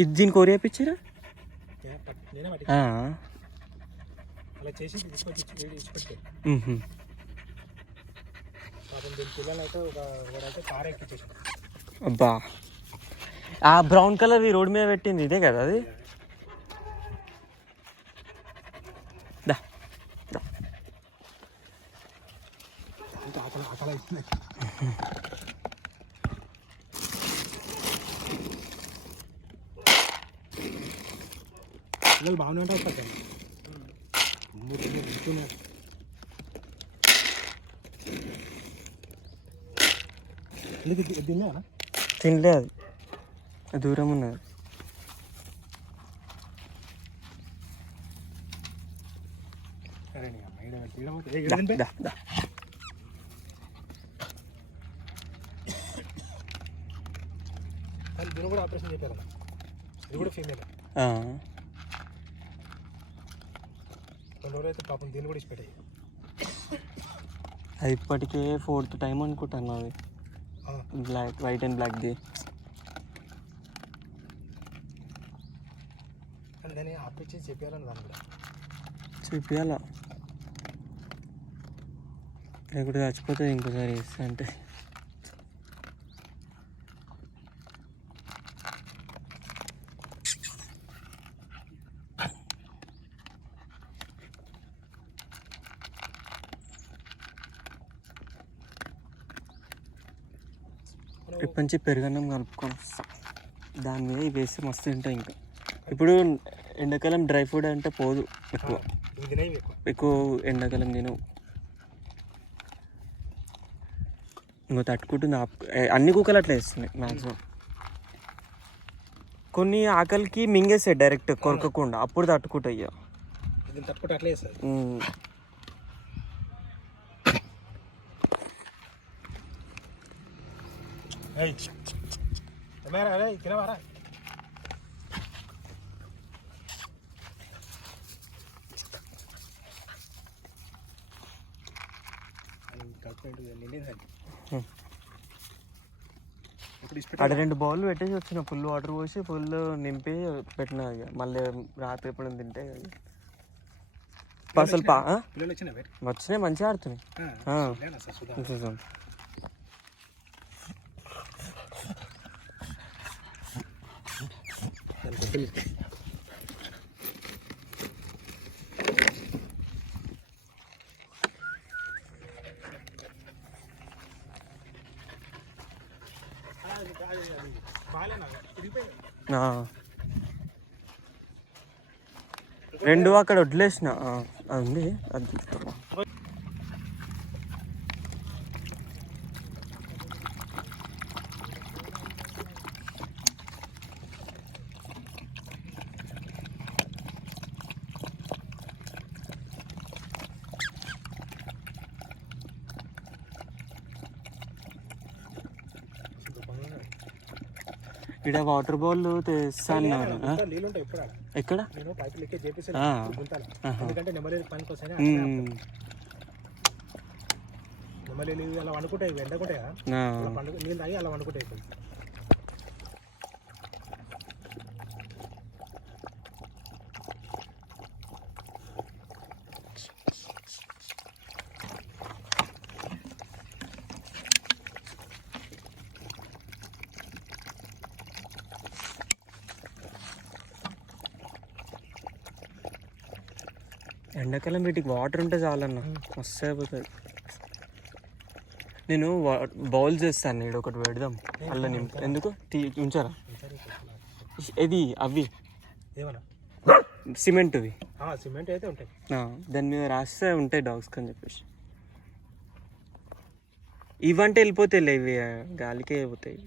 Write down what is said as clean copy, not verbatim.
ఇది దీనికి కోరి వేయించారా? అబ్బా ఆ బ్రౌన్ కలర్ రోడ్ మీద పెట్టింది ఇదే కదా అది? పిల్లలు బాగానే ఉంటారు సార్. తినలే, అది దూరం ఉన్నది. దీన్ని కూడా ఆపరేషన్ చేయాలి. ఇది కూడా ఫీమేల్. కొన్ని రోజులైతే పాపం దీన్ని కూడా ఇచ్చిపెట్టాయి. అది ఇప్పటికే 4th టైం అనుకుంటాను అది. బ్లాక్, వైట్ అండ్ బ్లాక్ది. కానీ దాన్ని ఆపించి చెప్పాలని దాన్ని కూడా చెప్పాలా, లేకుంటే చచ్చిపోతుంది ఇంకోసారి ఇస్తా అంటే. రేపు నుంచి పెరుగన్నం కలుపుకొని వస్తాం, దాని మీద వేస్తే మస్తు తింటాయి. ఇంకా ఇప్పుడు ఎండాకాలం డ్రై ఫ్రూట్ అంటే పోదు ఎక్కువ ఎండాకాలం తినవు. ఇంకో తట్టుకుంటుంది, అన్ని కుక్కలు అట్లా వేస్తున్నాయి మ్యాక్సిమం. కొన్ని ఆకలికి మింగేస్తాయి డైరెక్ట్ కొరకకుండా, అప్పుడు తట్టుకుంటాయి. అట్లా తినవారా? అక్కడ 2 బౌల్ పెట్టేసి వచ్చిన, ఫుల్ వాటర్ పోసి ఫుల్ నింపి పెట్టిన. మళ్ళీ రాత్రి ఎప్పుడు తింటే అసలు వచ్చినాయి, మంచిగా ఆడుతున్నాయి. రెండు అక్కడ వదిలేసిన ఉంది. అది ఇక్కడ వాటర్ బౌల్ తెస్తా అన్నారు. ఎక్కడ? అలా వండుకుంటాయి, ఎండకుంటాయా నీళ్ళు తాగి అలా వండుకుంటాయి. ఎండాకాలం వీటికి వాటర్ ఉంటే చాలన్న, మస్తు అయిపోతుంది. నేను బౌల్ చేస్తాను, ఇక్కడ ఒకటి పెడదాం అల్ల నింపు. ఎందుకు ఉంచారా? ఇది అవి సిమెంట్వి, సిమెంట్ అయితే ఉంటాయి, దాని మీద రాస్తే ఉంటాయి డాగ్స్ అని చెప్పేసి. ఇవంటే వెళ్ళిపోతాయి, ఇవి గాలికే అయిపోతాయి.